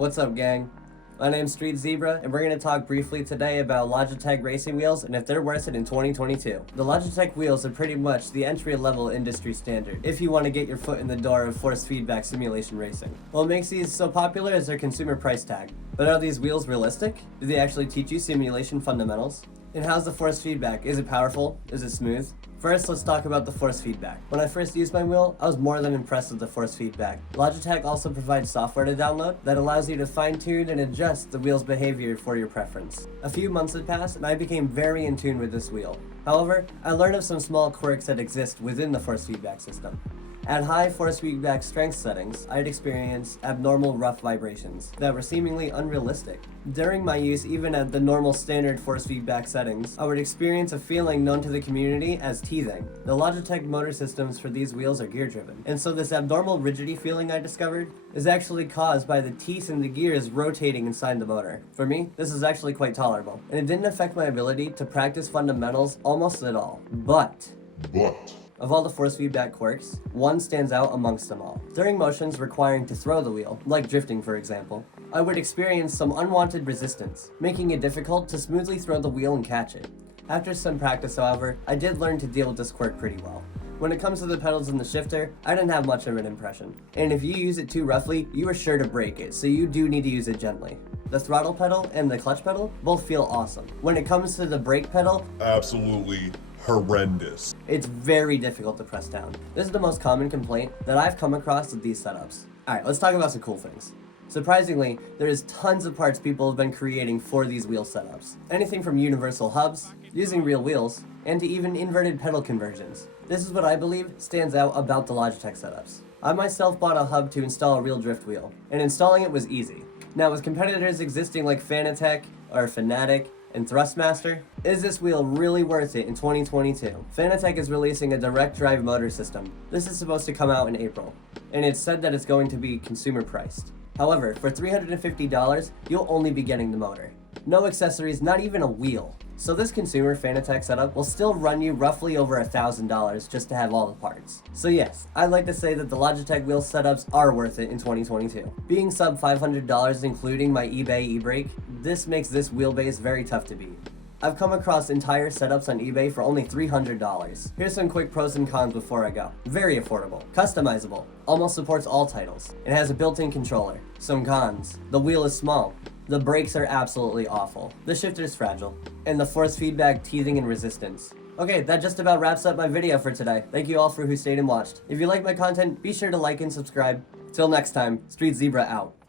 What's up, gang? My name's Street Zebra, and we're going to talk briefly today about Logitech racing wheels and if they're worth it in 2022. The Logitech wheels are pretty much the entry-level industry standard if you want to get your foot in the door of force feedback simulation racing. What makes these so popular is their consumer price tag. But are these wheels realistic? Do they actually teach you simulation fundamentals? And how's the force feedback? Is it powerful? Is it smooth? First, let's talk about the force feedback. When I first used my wheel, I was more than impressed with the force feedback. Logitech also provides software to download that allows you to fine-tune and adjust the wheel's behavior for your preference. A few months had passed and I became very in tune with this wheel. However, I learned of some small quirks that exist within the force feedback system. At high force feedback strength settings, I'd experience abnormal rough vibrations that were seemingly unrealistic. During my use, even at the normal standard force feedback settings, I would experience a feeling known to the community as teething. The Logitech motor systems for these wheels are gear-driven, and so this abnormal rigidity feeling I discovered is actually caused by the teeth in the gears rotating inside the motor. For me, this is actually quite tolerable, and it didn't affect my ability to practice fundamentals almost at all. But of all the force feedback quirks, one stands out amongst them all. During motions requiring to throw the wheel, like drifting for example, I would experience some unwanted resistance, making it difficult to smoothly throw the wheel and catch it. After some practice, however, I did learn to deal with this quirk pretty well. When it comes to the pedals and the shifter, I didn't have much of an impression. And if you use it too roughly, you are sure to break it, so you do need to use it gently. The throttle pedal and the clutch pedal both feel awesome. When it comes to the brake pedal, absolutely horrendous. It's very difficult to press down. This is the most common complaint that I've come across with these setups. Alright, let's talk about some cool things. Surprisingly, there is tons of parts people have been creating for these wheel setups. Anything from universal hubs, using real wheels, and to even inverted pedal conversions. This is what I believe stands out about the Logitech setups. I myself bought a hub to install a real drift wheel, and installing it was easy. Now with competitors existing like Fanatec or Fanatic and Thrustmaster, is this wheel really worth it in 2022? Fanatec is releasing a direct drive motor system. This is supposed to come out in April, and it's said that it's going to be consumer priced. However, for $350, you'll only be getting the motor. No accessories, not even a wheel. So this consumer Fanatec setup will still run you roughly over $1,000 just to have all the parts. So yes, I'd like to say that the Logitech wheel setups are worth it in 2022. Being sub $500 including my eBay e-brake, this makes this wheelbase very tough to beat. I've come across entire setups on eBay for only $300. Here's some quick pros and cons before I go. Very affordable. Customizable. Almost supports all titles. It has a built-in controller. Some cons. The wheel is small. The brakes are absolutely awful. The shifter is fragile. And the force feedback, teething, and resistance. Okay, that just about wraps up my video for today. Thank you all for who stayed and watched. If you like my content, be sure to like and subscribe. Till next time, Street Zebra out.